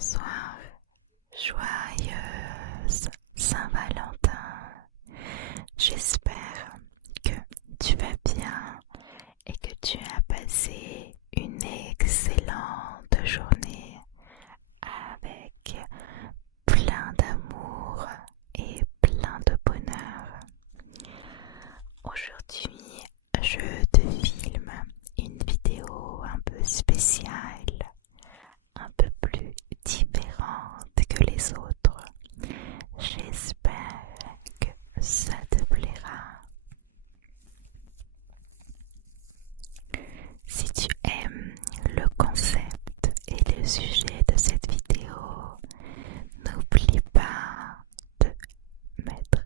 Bonsoir, joyeuse Saint-Valentin. J'espère que tu vas bien et que tu as passé une excellente journée avec plein d'amour et plein de bonheur. Aujourd'hui, je te filme une vidéo un peu spéciale, un peu plus différente que les autres. J'espère que ça te plaira. Si tu aimes le concept et le sujet de cette vidéo, n'oublie pas de mettre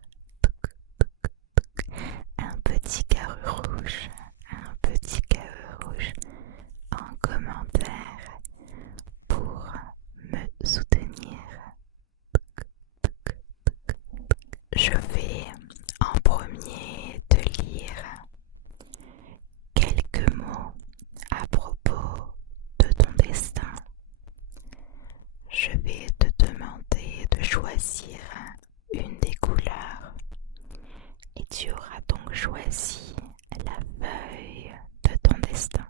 un petit cœur rouge, en commentaire pour me soutenir. Je vais en premier te lire quelques mots à propos de ton destin. Je vais te demander de choisir une des couleurs et tu auras donc choisi la feuille de ton destin.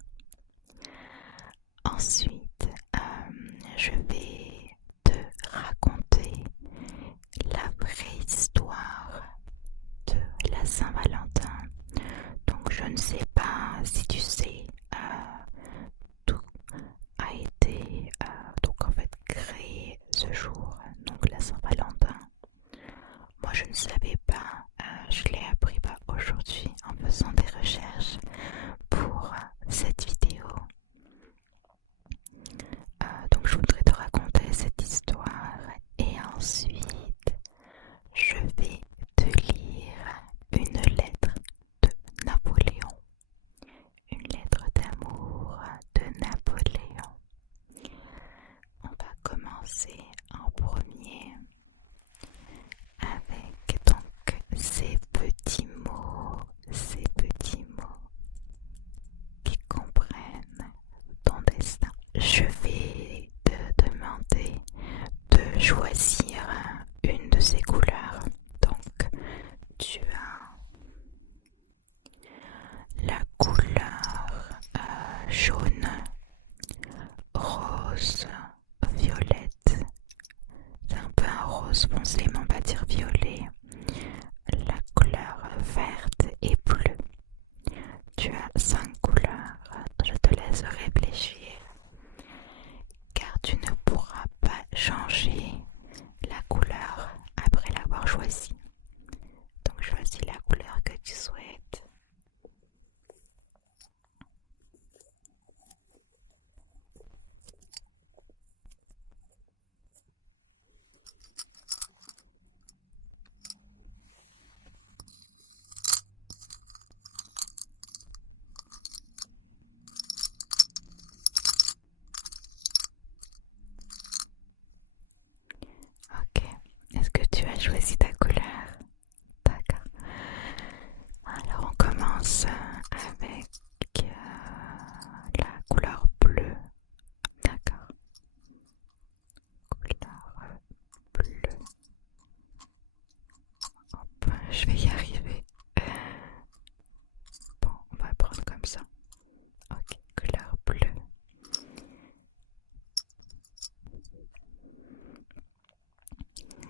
Ensuite, je vais te raconter la vraie histoire de la Saint-Valentin. Donc je ne sais pas si tu sais, tout a été donc en fait créé ce jour, donc la Saint-Valentin. Moi je ne savais pas, je l'ai appris aujourd'hui en faisant des recherches pour cette vidéo. Donc je voudrais te raconter cette histoire et ensuite je vais te lire une lettre de Napoléon, une lettre d'amour de Napoléon. On va commencer en premier avec donc ces petits mots qui comprennent ton destin. Je vais te demander de choisir une de ces couleurs. Donc, tu as la couleur jaune, rose, violette. C'est un peu un rose foncé, mais on va dire violet. La couleur verte et bleue. Tu as 5 couleurs. Je te laisse réfléchir, car tu ne pourras pas changer la couleur après l'avoir choisie. Donc choisis la couleur que tu souhaites. Ok, est-ce que tu as choisi ta couleur? D'accord. Alors on commence avec la couleur bleue. D'accord. Couleur bleue. Hop, je vais y arriver. Bon, on va prendre comme ça. Ok, couleur bleue.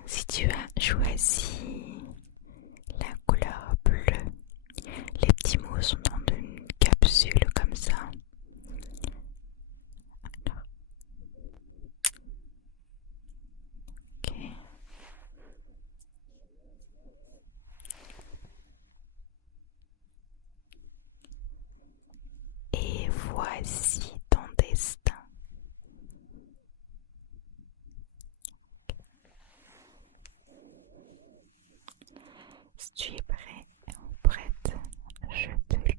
Si tu as choisi la couleur bleue, les petits mots sont dans une capsule comme ça. Alors, ok. Et voici ton destin. Si tu es prêt ou prête, je te lis.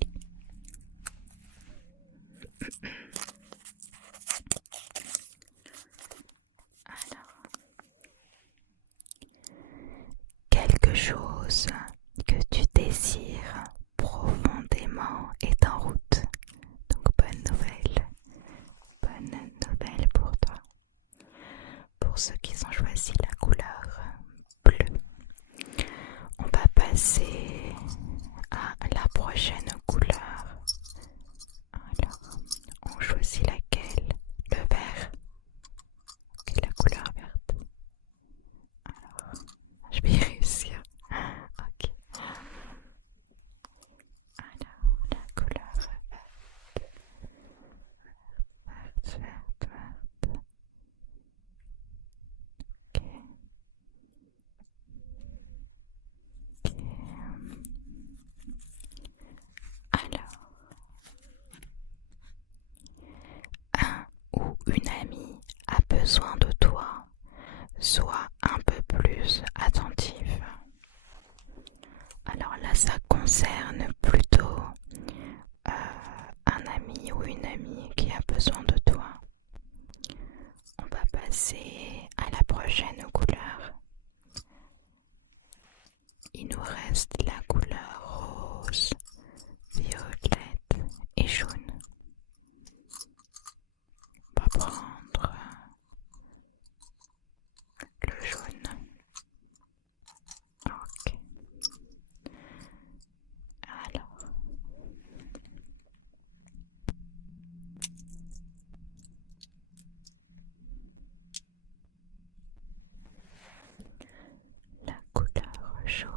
Alors, quelque chose que tu désires profondément est en route. Donc bonne nouvelle pour toi. pour ceux qui ont choisi la couleur bleue. On va passer à la prochaine couleur. Alors, on choisit laquelle? Le vert. Ok, la couleur verte. Alors, je vais y réussir. Ok. Alors, la couleur verte. Verte, verte, verte. Ok. Ok. Alors, un ou une amie a besoin de toi, sois un peu plus attentive. Alors là, ça concerne plutôt un ami ou une amie qui a besoin de toi. On va passer à la prochaine couleur. Il nous reste la couleur rose, violette et jaune. On va prendre le jaune. Ok. Alors, la couleur jaune.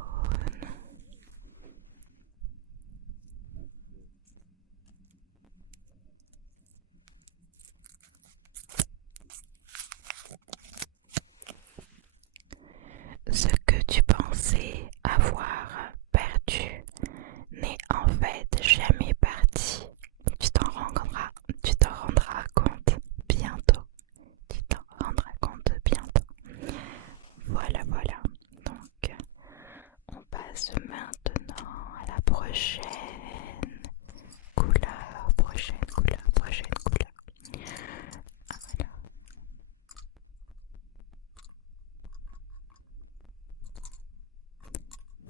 Ce que tu pensais avoir perdu n'est en fait jamais parti. Tu t'en rendras compte bientôt. Tu t'en rendras compte bientôt. Voilà, voilà. Donc, on passe maintenant à la prochaine couleur. Prochaine couleur, prochaine couleur. Ah, voilà.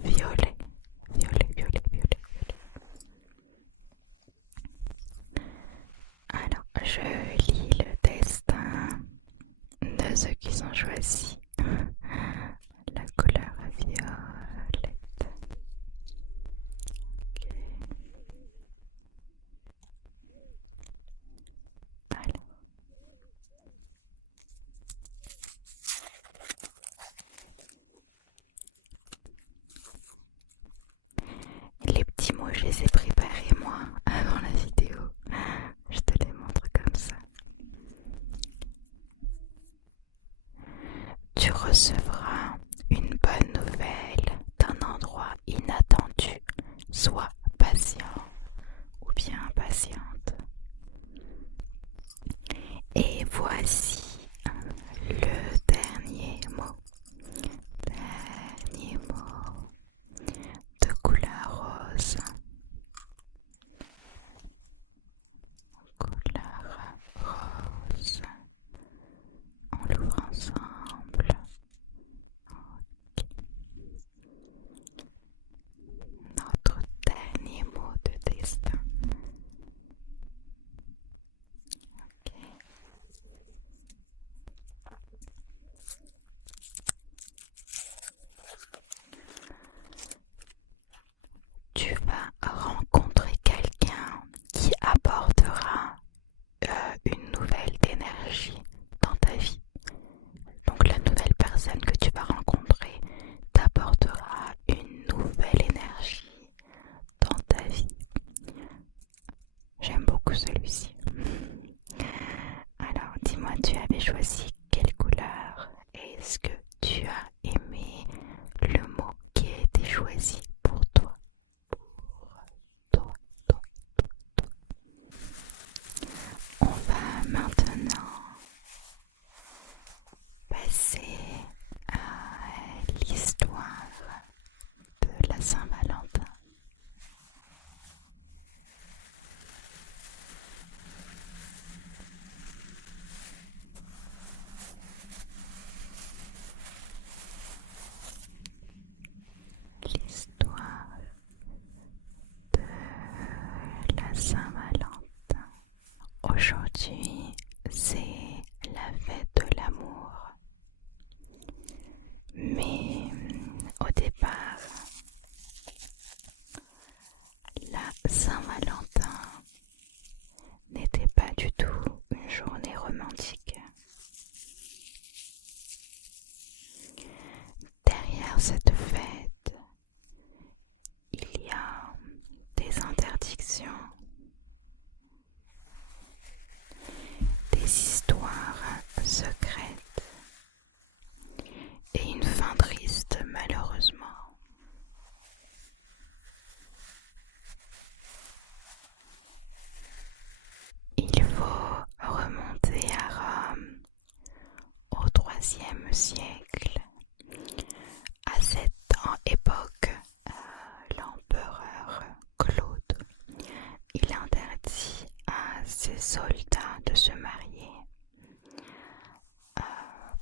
Violet, violet, violet, violet, violet. Alors, je lis le destin de ceux qui sont choisis. La couleur violette. Ok. Alors. Les petits mots, je les ai préparés moi avant la vidéo. Je te les montre comme ça. Tu recevras une bonne nouvelle d'un endroit inattendu. Sois patient ou bien patiente. Et voici le dernier mot. Dernier mot de couleur rose. Couleur rose. On l'ouvre ensemble. par cette fête, il y a des interdictions, des histoires secrètes et une fin triste malheureusement. Il faut remonter à Rome au IIIe siècle. À cette époque, l'empereur Claude, il interdit à ses soldats de se marier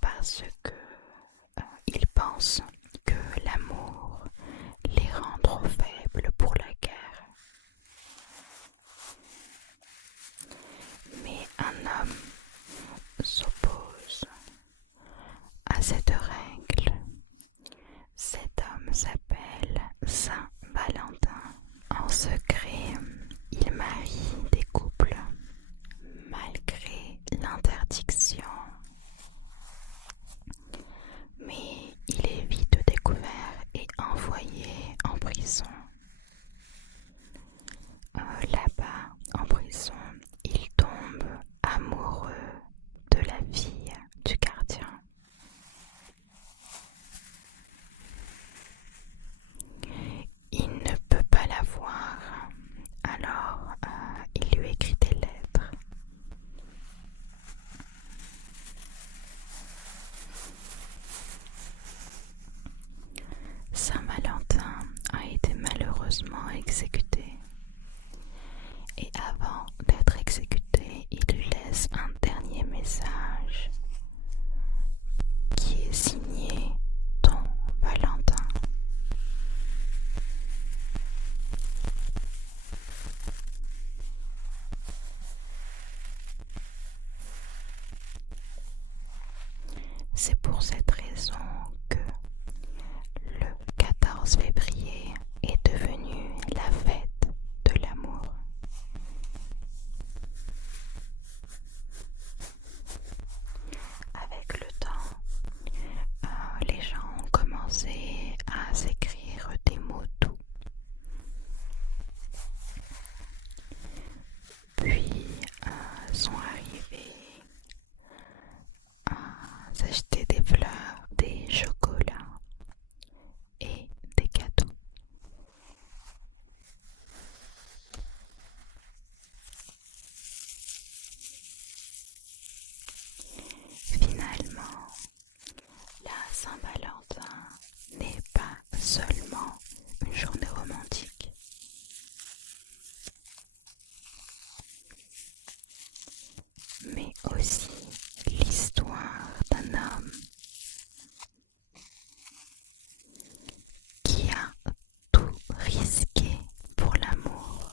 parce que il pense que l'amour les rend trop faibles pour la guerre. Mais un homme s'oppose à cette règle. Cet homme s'appelle Saint Valentin. En secret, il marie des couples malgré l'interdiction. Mais il est vite découvert et envoyé en prison. Là-bas, en prison, il tombe amoureux de la fille du gardien. Il ne peut pas la voir, alors il lui écrit des lettres. Saint Valentin a été malheureusement exécuté. Et avant d'être exécuté, il lui laisse un dernier message qui est signé Don Valentin. C'est pour cette raison que le 14 février est devenu la fête de l'amour. Avec le temps, les gens ont commencé à s'écrire des mots doux. Puis sont arrivés à s'acheter des fleurs, des chocolats et des cadeaux. Finalement, la Saint-Valentin n'est pas seulement une journée romantique, mais aussi l'histoire d'un homme qui a tout risqué pour l'amour.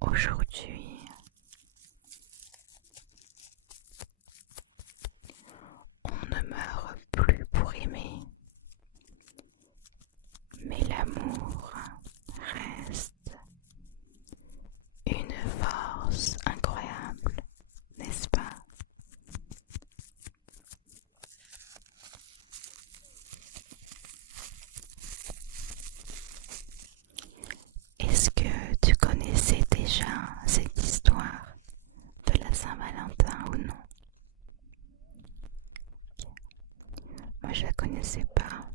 Aujourd'hui, on ne meurt plus pour aimer, mais l'amour reste une force incroyable, n'est-ce pas? Est-ce que tu connaissais déjà cette histoire de la Saint-Valentin ou non? Moi je la connaissais pas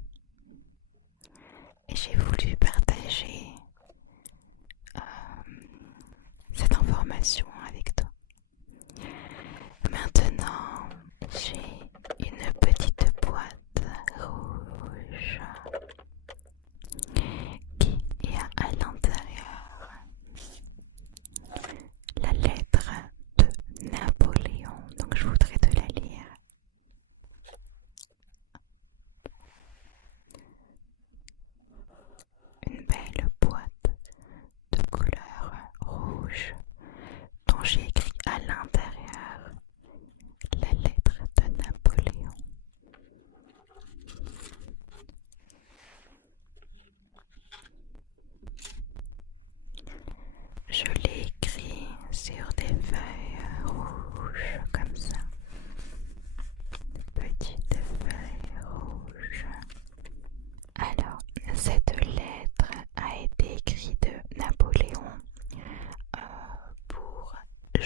et j'ai voulu partager cette information avec toi. Maintenant, j'ai une petite boîte rouge qui a à l'intérieur la lettre de Napoléon. Donc je voudrais te la lire.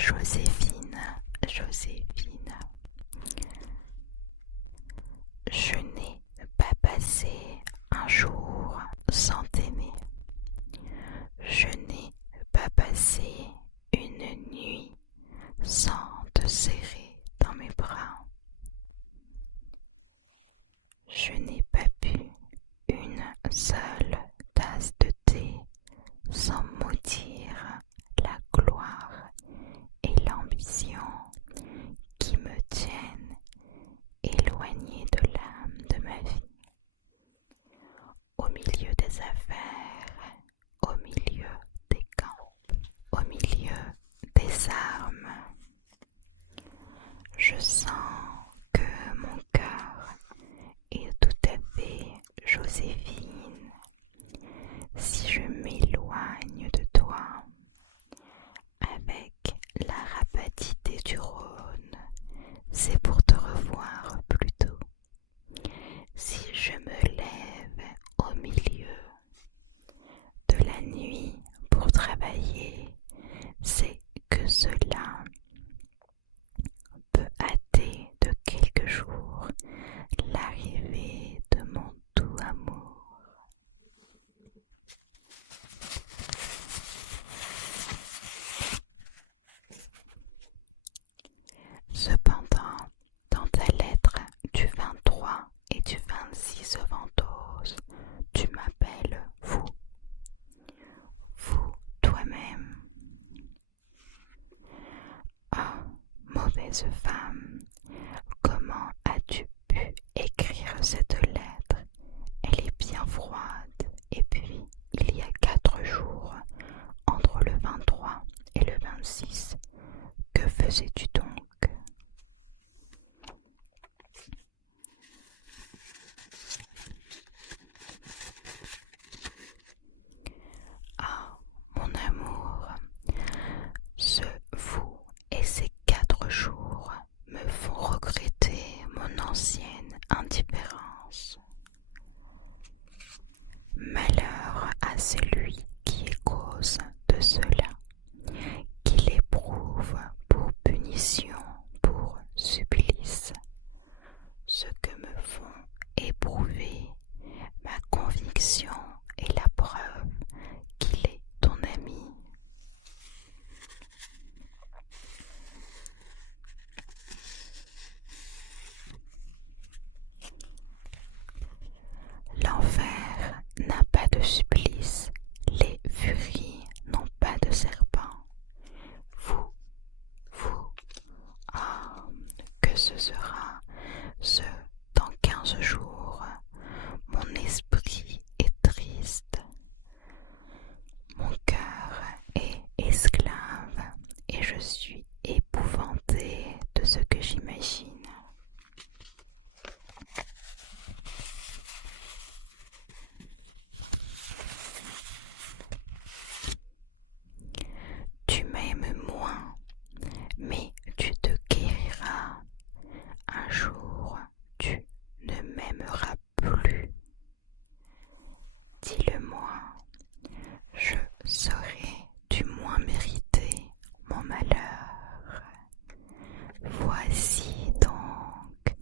Joséphine, Joséphine. Je n'ai pas passé un jour sans t'aimer. Je n'ai pas passé une nuit sans te serrer dans mes bras. Je n'ai pas bu une seule tasse de thé sans maudire la gloire et l'ambition qui me tiennent éloignée de l'âme de ma vie. Au milieu des affaires, au milieu des camps, au milieu des armes, je sens que mon cœur est tout à fait Joséphine. Si je m'éloigne de toi avec la rapidité du Rhône, c'est pour te revoir plus tôt. Si je me lève au milieu de la nuit pour travailler, c'est que cela peut hâter de quelques jours l'arrivée de mon doux amour. Cependant, dans ta lettre du 23 et du 26 Ventose, tu m'appelles vous, toi-même. Ah, mauvaise femme, comment as-tu pu écrire cette lettre? Elle est bien froide, et puis il y a 4 jours, entre le 23 et le 26, que faisais-tu donc? Ah, mon amour, ce vous et ces 4 jours me font regretter mon ancienne indifférence. Malheur à celui qui est cause de cela, qui l'éprouve pour punition, pour supplice. Ce que me font éprouver ma conviction est la preuve qu'il est ton ami. L'enfer n'a pas de supplice, les furies n'ont pas de serpent. Vous, ah, que ce sera ce dans 15 jours. Mon esprit est triste, mon cœur est esclave et je suis épouvantée de ce que j'imagine. Tu m'aimes moins, mais tu te guériras. Un jour, tu ne m'aimeras plus. Dis-le-moi, je saurai du moins mériter mon malheur. Voici donc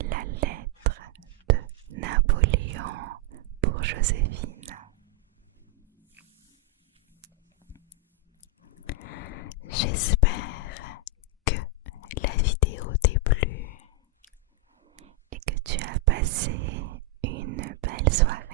la lettre de Napoléon pour Joséphine. J'espère que la vidéo t'est plu et que tu as passé une belle soirée.